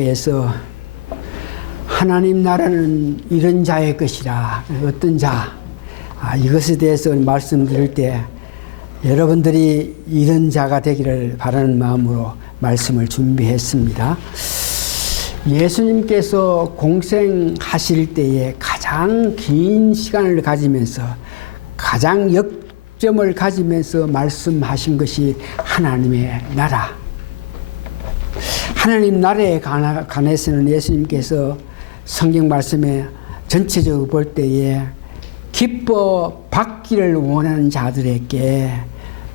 에서 하나님 나라는 이런 자의 것이라. 어떤 자? 이것에 대해서 말씀드릴 때 여러분들이 이런 자가 되기를 바라는 마음으로 말씀을 준비했습니다. 예수님께서 공생하실 때에 가장 긴 시간을 가지면서 가장 역점을 가지면서 말씀하신 것이 하나님의 나라. 하나님 나라에 관해서는 예수님께서 성경 말씀에 전체적으로 볼 때에 기뻐 받기를 원하는 자들에게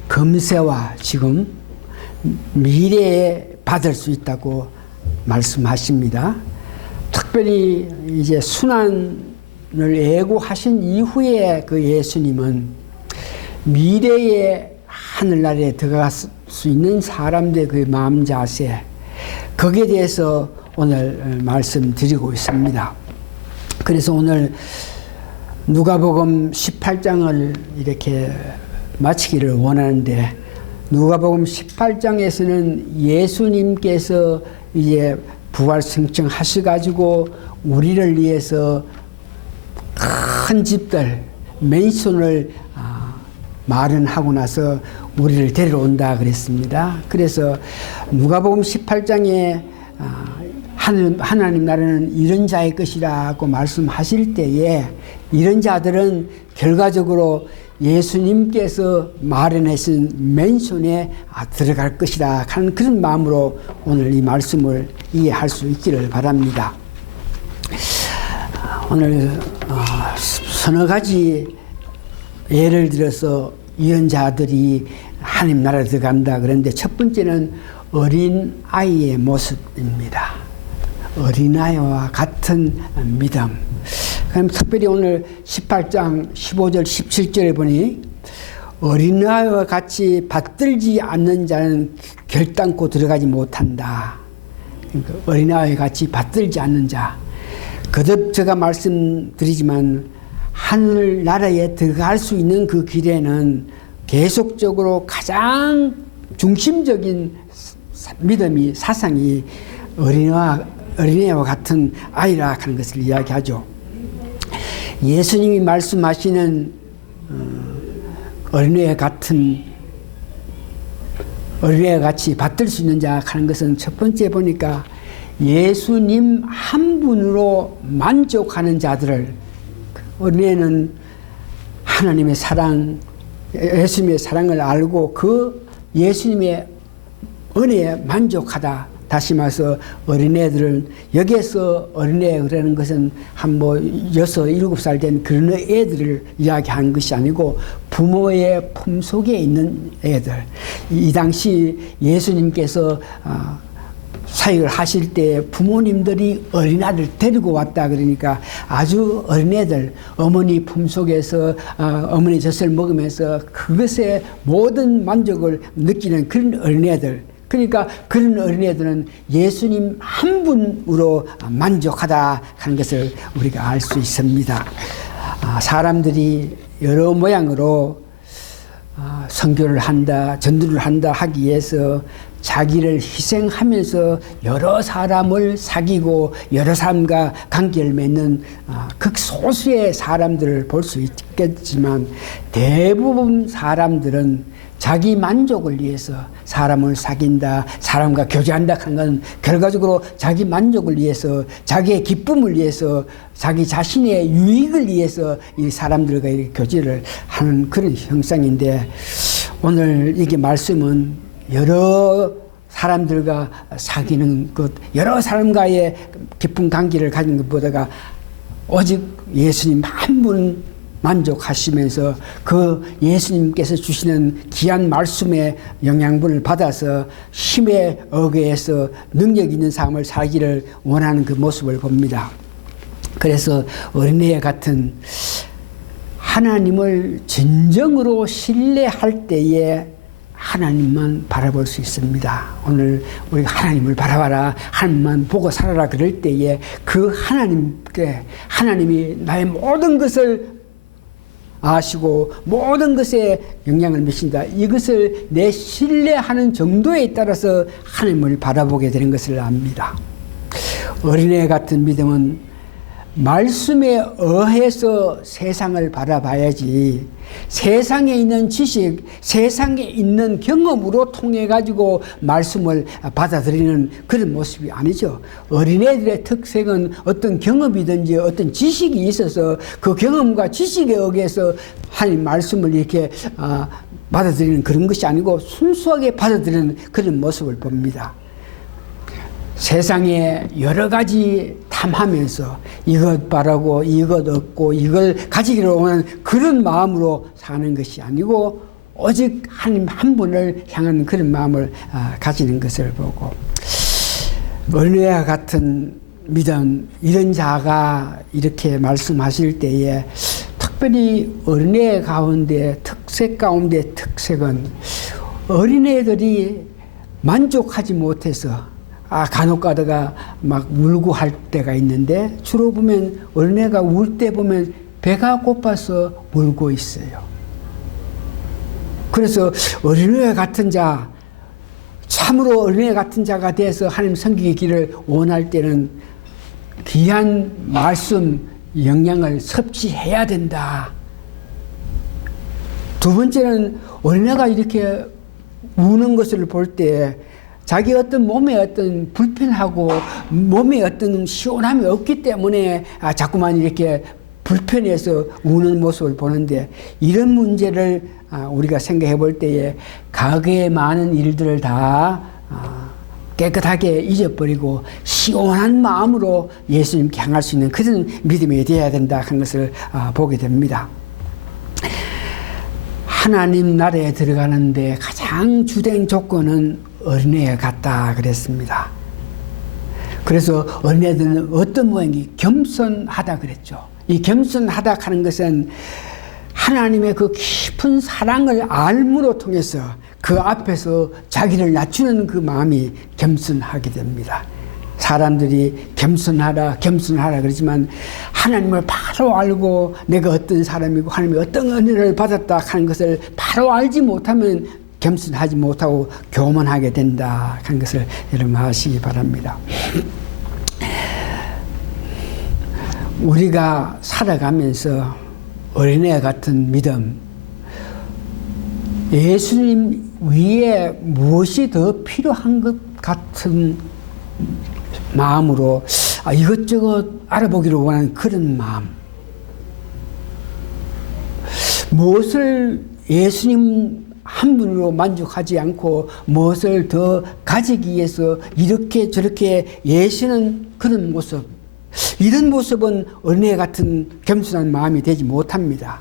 금세와 지금 미래에 받을 수 있다고 말씀하십니다. 특별히 이제 순환을 예고하신 이후에 그 예수님은 미래의 하늘나라에 들어갈 수 있는 사람들의 그 마음 자세, 거기에 대해서 오늘 말씀드리고 있습니다. 그래서 오늘 누가복음 18장을 이렇게 마치기를 원하는데, 누가복음 18장에서는 예수님께서 이제 부활승천하셔가지고 우리를 위해서 큰 집들, 맨션을 마련하고 나서 우리를 데려온다 그랬습니다. 그래서 누가복음 18장에 하나님 나라는 이런 자의 것이라고 말씀하실 때에 이런 자들은 결과적으로 예수님께서 마련하신 맨션에 들어갈 것이라 하는 그런 마음으로 오늘 이 말씀을 이해할 수 있기를 바랍니다. 오늘 서너 가지 예를 들어서 이런 자들이 하나님 나라에 들어간다 그런데, 첫 번째는 어린 아이의 모습입니다. 어린아이와 같은 믿음. 그럼 특별히 오늘 18장 15절 17절에 보니 어린아이와 같이 받들지 않는 자는 결단코 들어가지 못한다. 그러니까 어린아이와 같이 받들지 않는 자. 거듭 제가 말씀드리지만 하늘나라에 들어갈 수 있는 그 길에는 계속적으로 가장 중심적인 믿음이, 사상이 어린애와 같은 아이라 하는 것을 이야기하죠. 예수님이 말씀하시는 어린애와 같이 받들 수 있는 자 하는 것은 첫 번째 보니까 예수님 한 분으로 만족하는 자들을, 어린애는 하나님의 사랑, 예수님의 사랑을 알고 그 예수님의 은혜에 만족하다. 다시 말해서 어린애들은, 여기에서 어린애 그러는 것은 한 6, 7살 된 그런 애들을 이야기하는 것이 아니고 부모의 품속에 있는 애들. 이 당시 예수님께서 사역을 하실 때 부모님들이 어린아이를 데리고 왔다 그러니까 아주 어린애들, 어머니 품속에서 어머니 젖을 먹으면서 그것에 모든 만족을 느끼는 그런 어린애들. 그러니까 그런 어린애들은 예수님 한 분으로 만족하다 하는 것을 우리가 알 수 있습니다. 사람들이 여러 모양으로 선교를 한다, 전도를 한다 하기 위해서 자기를 희생하면서 여러 사람을 사귀고 여러 사람과 관계를 맺는 극소수의 사람들을 볼 수 있겠지만, 대부분 사람들은 자기 만족을 위해서 사람을 사귄다, 사람과 교제한다 하는 건 결과적으로 자기 만족을 위해서, 자기의 기쁨을 위해서, 자기 자신의 유익을 위해서 이 사람들과 이렇게 교제를 하는 그런 형상인데, 오늘 이게 말씀은 여러 사람들과 사귀는 것, 여러 사람과의 깊은 관계를 가진 것보다가 오직 예수님 한 분 만족하시면서 그 예수님께서 주시는 귀한 말씀의 영양분을 받아서 힘에 의거해서 능력 있는 삶을 살기를 원하는 그 모습을 봅니다. 그래서 어린애 같은 하나님을 진정으로 신뢰할 때에 하나님만 바라볼 수 있습니다. 오늘 우리가 하나님을 바라봐라, 하나님만 보고 살아라 그럴 때에 그 하나님이 나의 모든 것을 아시고 모든 것에 영향을 미친다. 이것을 내 신뢰하는 정도에 따라서 하나님을 바라보게 되는 것을 압니다. 어린애 같은 믿음은 말씀에 의해서 세상을 바라봐야지, 세상에 있는 지식, 세상에 있는 경험으로 통해 가지고 말씀을 받아들이는 그런 모습이 아니죠. 어린애들의 특색은 어떤 경험이든지 어떤 지식이 있어서 그 경험과 지식에 의해서 하나님 말씀을 이렇게 받아들이는 그런 것이 아니고 순수하게 받아들이는 그런 모습을 봅니다. 세상에 여러 가지 탐하면서 이것 바라고 이것 얻고 이걸 가지기로 하는 그런 마음으로 사는 것이 아니고 오직 하나님 한 분을 향한 그런 마음을 가지는 것을 보고, 어린애와 같은 믿음, 이런 자가 이렇게 말씀하실 때에 특별히 어린애 가운데 특색 가운데 특색은 어린애들이 만족하지 못해서 간혹 가다가 막 울고 할 때가 있는데, 주로 보면 어린애가 울 때 보면 배가 고파서 울고 있어요. 그래서 어린애 같은 자, 참으로 어린애 같은 자가 돼서 하나님 섬기기 길을 원할 때는 귀한 말씀 영양을 섭취해야 된다. 두 번째는 어린애가 이렇게 우는 것을 볼 때 자기 어떤 몸에 어떤 불편하고 몸에 어떤 시원함이 없기 때문에 자꾸만 이렇게 불편해서 우는 모습을 보는데, 이런 문제를 우리가 생각해 볼 때에 과거의 많은 일들을 다 깨끗하게 잊어버리고 시원한 마음으로 예수님께 향할 수 있는 그런 믿음이 되어야 된다 하는 것을 보게 됩니다. 하나님 나라에 들어가는데 가장 주된 조건은 어린애 같다 그랬습니다. 그래서 어린애들은 어떤 모양이 겸손하다 그랬죠. 이 겸손하다 하는 것은 하나님의 그 깊은 사랑을 알므로 통해서 그 앞에서 자기를 낮추는 그 마음이 겸손하게 됩니다. 사람들이 겸손하라 겸손하라 그러지만 하나님을 바로 알고 내가 어떤 사람이고 하나님이 어떤 은혜를 받았다 하는 것을 바로 알지 못하면 겸손하지 못하고 교만하게 된다 하는 것을 여러분 아시기 바랍니다. 우리가 살아가면서 어린애 같은 믿음, 예수님 위에 무엇이 더 필요한 것 같은 마음으로 이것저것 알아보기를 원하는 그런 마음, 무엇을 예수님 한 분으로 만족하지 않고 무엇을 더 가지기 위해서 이렇게 저렇게 예시는 그런 모습, 이런 모습은 어린애 같은 겸손한 마음이 되지 못합니다.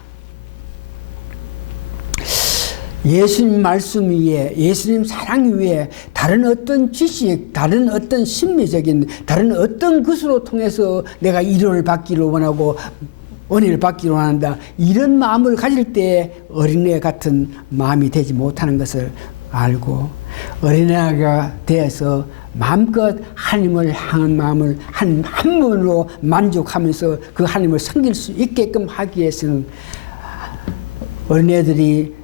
예수님 말씀 위에, 예수님 사랑 위에 다른 어떤 지식, 다른 어떤 심리적인, 다른 어떤 것으로 통해서 내가 위로를 받기를 원하고 은혜를 받기로 한다, 이런 마음을 가질 때 어린애 같은 마음이 되지 못하는 것을 알고, 어린애가 되어서 마음껏 하나님을 향한 마음을 한 번으로 만족하면서 그 하나님을 섬길 수 있게끔 하기 위해서는 어린애들이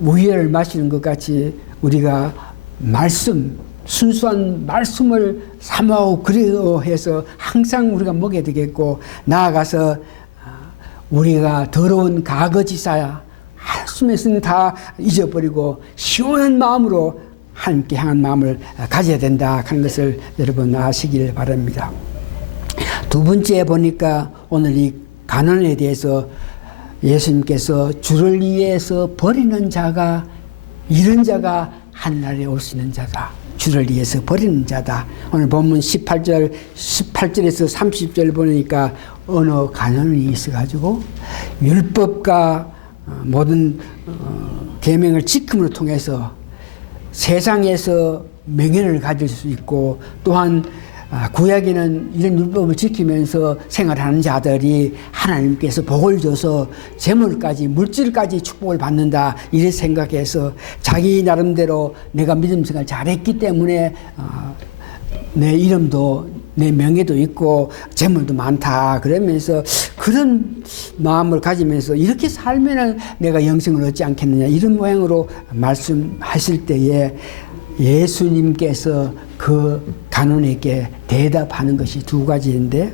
우유를 마시는 것 같이 우리가 말씀, 순수한 말씀을 사모하고 그리워해서 항상 우리가 먹여야 되겠고, 나아가서 우리가 더러운 과거지사야 한숨에서는 다 잊어버리고 시원한 마음으로 하나님께 향한 마음을 가져야 된다 하는 것을 여러분 아시길 바랍니다. 두 번째 보니까 오늘 이 가난에 대해서 예수님께서 주를 위해서 버리는 자가, 이런 자가 한날에 올 수 있는 자다. 주를 위해서 버리는 자다. 오늘 본문 18절에서 30절 보니까 어느 가난이 있어가지고 율법과 모든 계명을 지킴으로 통해서 세상에서 명예를 가질 수 있고, 또한 구약에는 이런 율법을 지키면서 생활하는 자들이 하나님께서 복을 줘서 재물까지 물질까지 축복을 받는다, 이렇게 생각해서 자기 나름대로 내가 믿음 생활 잘했기 때문에 내 이름도 내 명예도 있고 재물도 많다 그러면서 그런 마음을 가지면서 이렇게 살면은 내가 영생을 얻지 않겠느냐, 이런 모양으로 말씀하실 때에 예수님께서 그 간원에게 대답하는 것이 두 가지인데,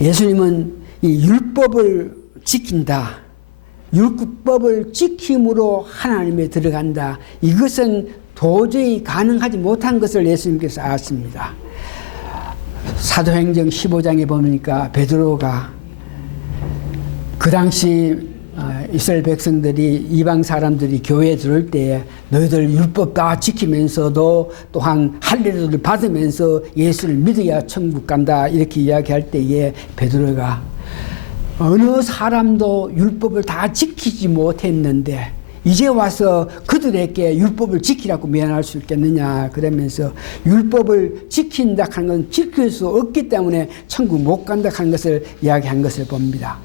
예수님은 이 율법을 지킨다, 율법을 지킴으로 하나님에 들어간다, 이것은 도저히 가능하지 못한 것을 예수님께서 아십니다. 사도행전 15장에 보니까 베드로가 그 당시 이스라엘 백성들이, 이방 사람들이 교회에 들어올 때에 너희들 율법 다 지키면서도 또한 할례를 받으면서 예수를 믿어야 천국 간다 이렇게 이야기할 때에 베드로가 어느 사람도 율법을 다 지키지 못했는데 이제 와서 그들에게 율법을 지키라고 미안할 수 있겠느냐 그러면서 율법을 지킨다 하는 건 지킬 수 없기 때문에 천국 못 간다 하는 것을 이야기한 것을 봅니다.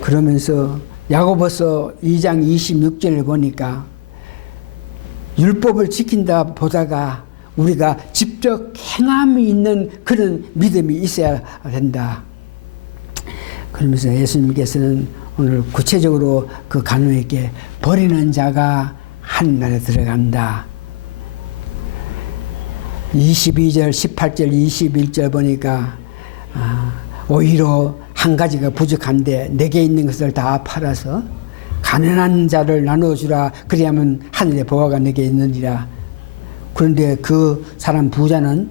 그러면서 야고보서 2장 26절을 보니까 율법을 지킨다 보다가 우리가 직접 행함이 있는 그런 믿음이 있어야 된다. 그러면서 예수님께서는 오늘 구체적으로 그 간호에게 버리는 자가 하늘나라에 들어간다. 22절, 18절, 21절 보니까 오히려 한 가지가 부족한데 내게 있는 것을 다 팔아서 가난한 자를 나눠주라. 그리하면 하늘의 보화가 내게 있느니라. 그런데 그 사람 부자는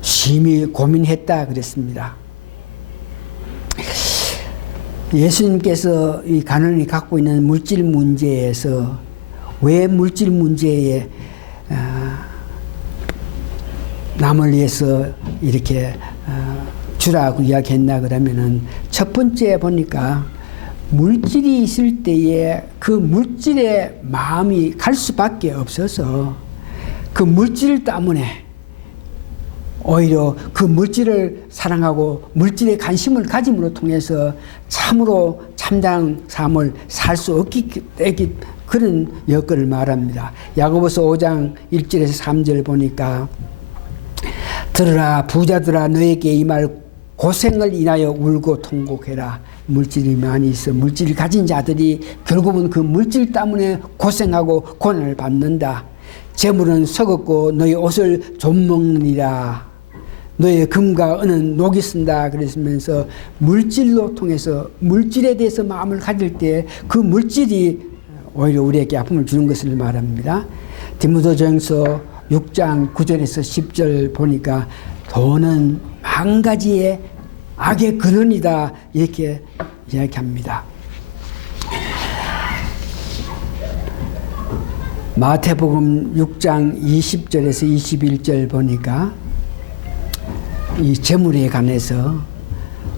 심히 고민했다 그랬습니다. 예수님께서 이 가난이 갖고 있는 물질 문제에서 왜 물질 문제에 남을 위해서 이렇게 주라고 이야기했나 그러면은 첫 번째 보니까 물질이 있을 때에 그 물질에 마음이 갈 수밖에 없어서 그 물질 때문에 오히려 그 물질을 사랑하고 물질에 관심을 가짐으로 통해서 참으로 참다운 삶을 살 수 없기 때문에 그런 여건을 말합니다. 야고보서 5장 1절에서 3절 보니까 들으라 부자들아 너에게 이 말 고생을 인하여 울고 통곡해라. 물질이 많이 있어 물질을 가진 자들이 결국은 그 물질 때문에 고생하고 고난을 받는다. 재물은 썩었고 너희 옷을 좀먹느니라. 너의 금과 은은 녹이 쓴다. 그러면서 물질로 통해서 물질에 대해서 마음을 가질 때 그 물질이 오히려 우리에게 아픔을 주는 것을 말합니다. 디모데전서 6장 9절에서 10절 보니까 돈은 한 가지의 악의 근원이다 이렇게 이야기합니다. 마태복음 6장 20절에서 21절 보니까 이 재물에 관해서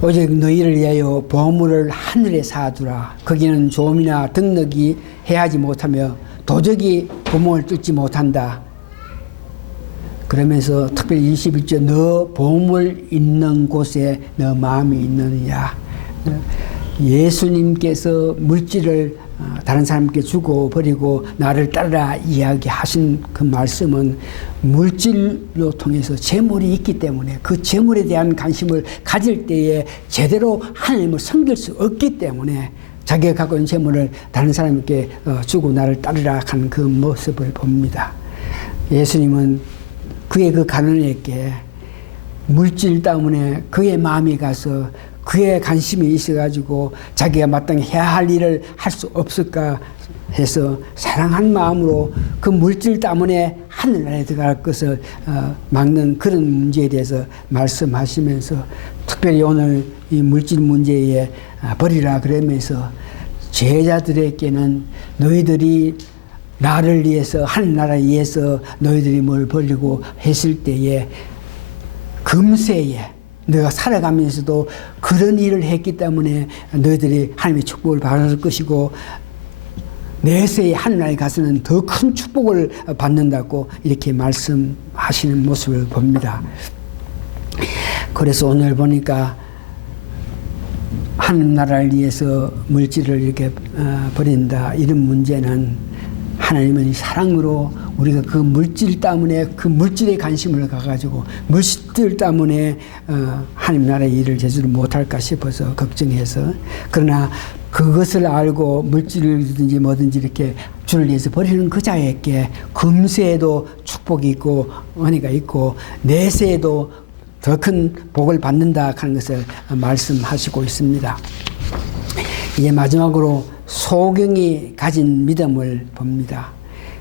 오직 너희를 위하여 보물을 하늘에 쌓아두라. 거기는 조미나 등럭이 해하지 못하며 도적이 구멍을 뚫지 못한다. 그러면서 특별히 21절 너 보물 있는 곳에 너 마음이 있느냐. 예수님께서 물질을 다른 사람께 주고 버리고 나를 따르라 이야기하신 그 말씀은 물질로 통해서 재물이 있기 때문에 그 재물에 대한 관심을 가질 때에 제대로 하나님을 섬길 수 없기 때문에 자기가 갖고 있는 재물을 다른 사람에게 주고 나를 따르라 하는 그 모습을 봅니다. 예수님은 그의 그 가난에게 물질 때문에 그의 마음이 가서 그의 관심이 있어가지고 자기가 마땅히 해야 할 일을 할 수 없을까 해서 사랑한 마음으로 그 물질 때문에 하늘나라에 들어갈 것을 막는 그런 문제에 대해서 말씀하시면서 특별히 오늘 이 물질 문제에 버리라 그러면서 제자들에게는 너희들이 나를 위해서 하늘나라에 위해서 너희들이 뭘 버리고 했을 때에 금세에 너가 살아가면서도 그런 일을 했기 때문에 너희들이 하나님의 축복을 받을 것이고 내세에 하늘나라에 가서는 더 큰 축복을 받는다고 이렇게 말씀하시는 모습을 봅니다. 그래서 오늘 보니까 하늘나라를 위해서 물질을 이렇게 버린다 이런 문제는 하나님은 사랑으로 우리가 그 물질 때문에 그 물질에 관심을 가가지고 물질 때문에 하나님 나라의 일을 제대로 못할까 싶어서 걱정해서 그러나 그것을 알고 물질이든지 뭐든지 이렇게 주를 위해서 버리는 그 자에게 금세에도 축복이 있고 은혜가 있고 내세에도 더 큰 복을 받는다 하는 것을 말씀하시고 있습니다. 이제 마지막으로 소경이 가진 믿음을 봅니다.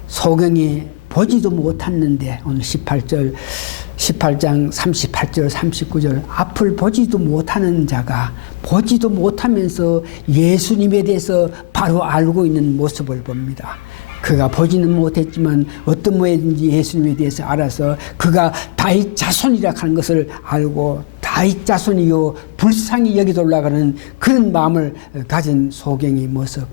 소경이 보지도 못했는데 오늘 18장 38절 39절 앞을 보지도 못하는 자가 보지도 못하면서 예수님에 대해서 바로 알고 있는 모습을 봅니다. 그가 보지는 못했지만 어떤 모양인지 예수님에 대해서 알아서 그가 다윗 자손이라 하는 것을 알고 다윗 자손이요 불쌍히 여기도 올라가는 그런 마음을 가진 소경의 모습.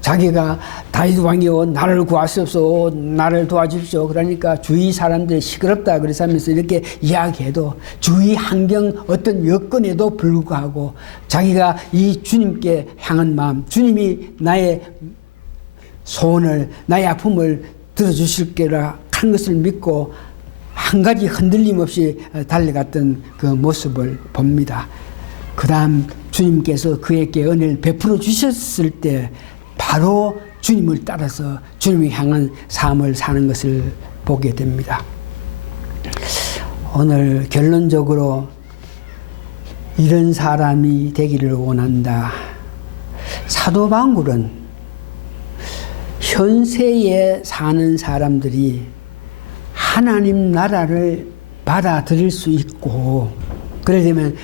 자기가 다윗 왕이요 나를 구하시옵소서 나를 도와주십시오. 그러니까 주위 사람들이 시끄럽다 그래서 하면서 이렇게 이야기해도 주위 환경 어떤 여건에도 불구하고 자기가 이 주님께 향한 마음, 주님이 나의 소원을 나의 아픔을 들어주실 거라 하는 것을 믿고 한 가지 흔들림 없이 달려갔던 그 모습을 봅니다. 그 다음 주님께서 그에게 은혜를 베풀어 주셨을 때 바로 주님을 따라서 주님을 향한 삶을 사는 것을 보게 됩니다. 오늘 결론적으로 이런 사람이 되기를 원한다. 사도 바울은 현세에 사는 사람들이 하나님 나라를 받아들일 수 있고 그러려면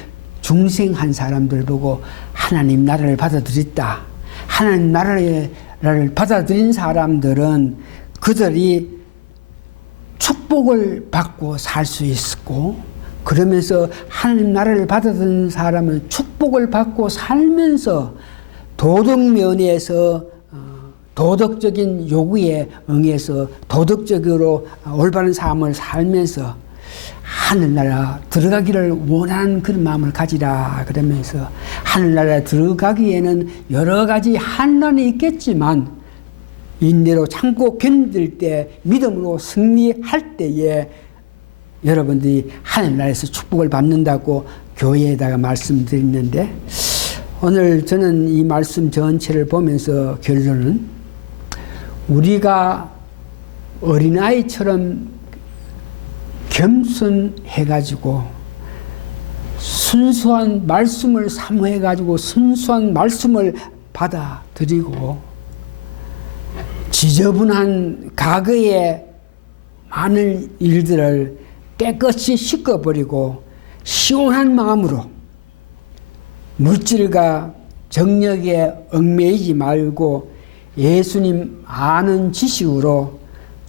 중생한 사람들 보고 하나님 나라를 받아들였다. 하나님 나라를 받아들인 사람들은 그들이 축복을 받고 살 수 있고 그러면서 하나님 나라를 받아들인 사람은 축복을 받고 살면서 도덕 면에서 도덕적인 요구에 응해서 도덕적으로 올바른 삶을 살면서 하늘나라 들어가기를 원하는 그런 마음을 가지라 그러면서 하늘나라에 들어가기에는 여러 가지 한란이 있겠지만 인내로 참고 견딜 때 믿음으로 승리할 때에 여러분들이 하늘나라에서 축복을 받는다고 교회에다가 말씀드렸는데 오늘 저는 이 말씀 전체를 보면서 결론은 우리가 어린아이처럼 겸손해가지고 순수한 말씀을 사모해가지고 순수한 말씀을 받아들이고 지저분한 과거의 많은 일들을 깨끗이 씻어버리고 시원한 마음으로 물질과 정력에 얽매이지 말고 예수님 아는 지식으로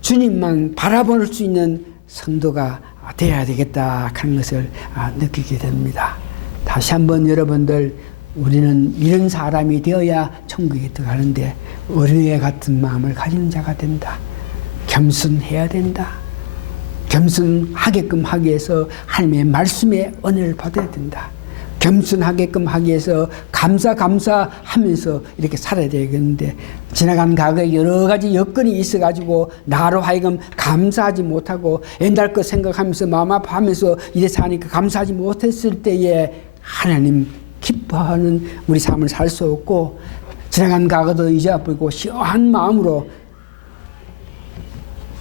주님만 바라볼 수 있는 성도가 되어야 되겠다 하는 것을 느끼게 됩니다. 다시 한번 여러분들 우리는 이런 사람이 되어야 천국에 들어가는데 어린애 같은 마음을 가지는 자가 된다. 겸손해야 된다. 겸손하게끔 하기 위해서 하나님의 말씀의 은혜를 받아야 된다. 겸손하게끔 하기 위해서 감사하면서 이렇게 살아야 되겠는데 지나간 과거에 여러 가지 여건이 있어가지고 나로 하여금 감사하지 못하고 옛날 것 생각하면서 마음 아파하면서 이래 사니까 감사하지 못했을 때에 하나님 기뻐하는 우리 삶을 살 수 없고 지나간 과거도 잊어버리고 시원한 마음으로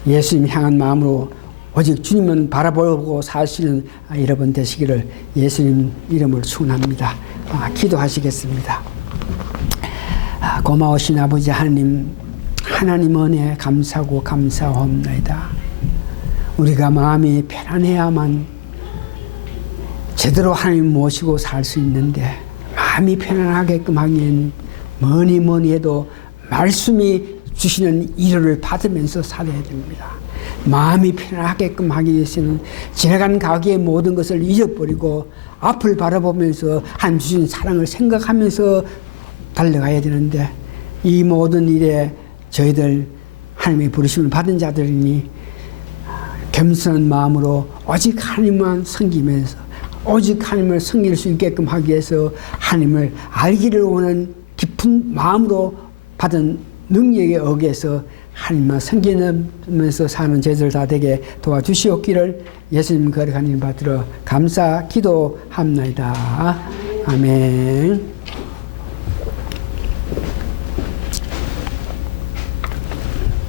예수님 향한 마음으로 오직 주님은 바라보고 사시는 여러분 되시기를 예수님 이름으로 축원합니다. 기도하시겠습니다. 고마우신 아버지 하나님 은혜 감사하고 감사합니다. 우리가 마음이 편안해야만 제대로 하나님 모시고 살 수 있는데 마음이 편안하게끔 하기엔 뭐니 해도 말씀이 주시는 위로를 받으면서 살아야 됩니다. 마음이 편하게끔 하기 위해서는 지나간 과거의 모든 것을 잊어버리고 앞을 바라보면서 하나님 주신 사랑을 생각하면서 달려가야 되는데 이 모든 일에 저희들 하나님의 부르심을 받은 자들이니 겸손한 마음으로 오직 하나님만 섬기면서 오직 하나님을 섬길 수 있게끔 하기 위해서 하나님을 알기를 원하는 깊은 마음으로 받은 능력에 의해서 하나님만 섬기면서 사는 저희들 다 되게 도와주시옵기를 예수님 거룩한 이름 받들어 감사 기도합나이다. 아멘.